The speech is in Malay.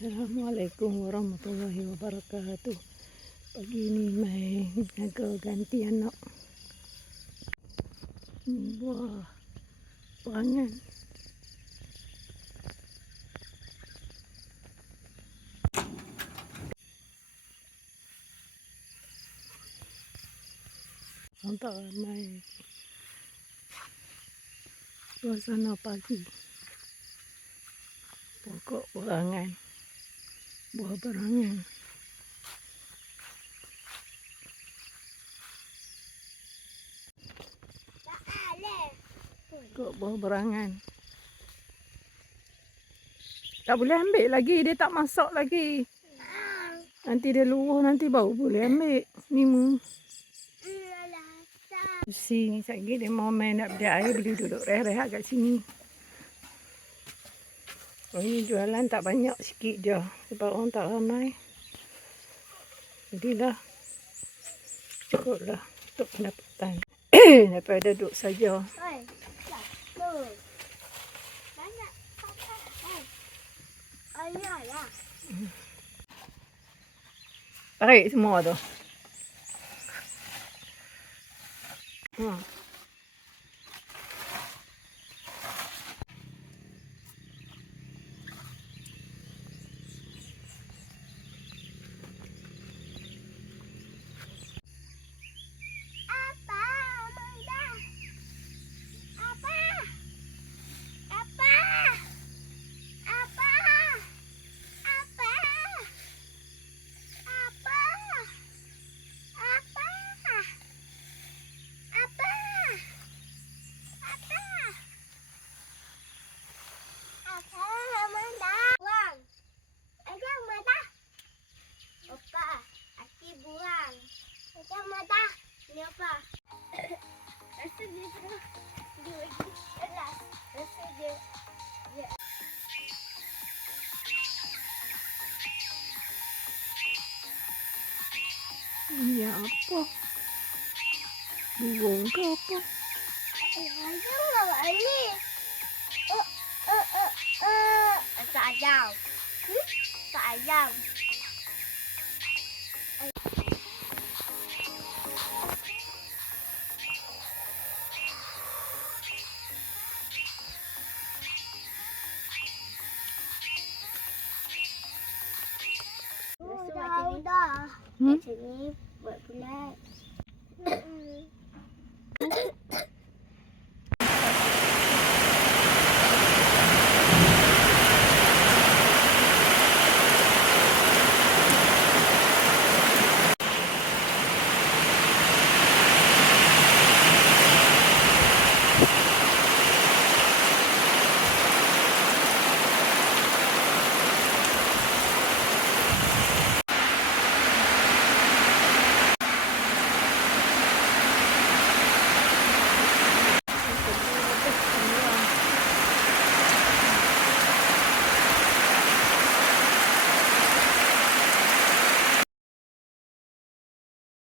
Assalamualaikum warahmatullahi wabarakatuh. Pagi ni mai jaga ganti anak buah perangan. Nampak ramai suasana pagi. Pokok perangan, buah perangan. Pokok buah berangan. Tak boleh ambil lagi, dia tak masak lagi. Nanti dia luruh, nanti baru boleh ambil. Ni mu. Sini sekejap dia mau main nak berdiak air, boleh duduk rehat-rehat kat sini. Oh, ini jualan tak banyak, sikit je. Sebab orang tak ramai. Jadilah cukuplah untuk pendapatan. Daripada duduk saja. Tarik semua tu. Ni apa? Rasa dia tengah dia lagi keras. Rasa dia Ini apa? Burung ke apa? ayam lah ni. Tak ayam. Tak ayam. Dah. Macam ni buat bulat.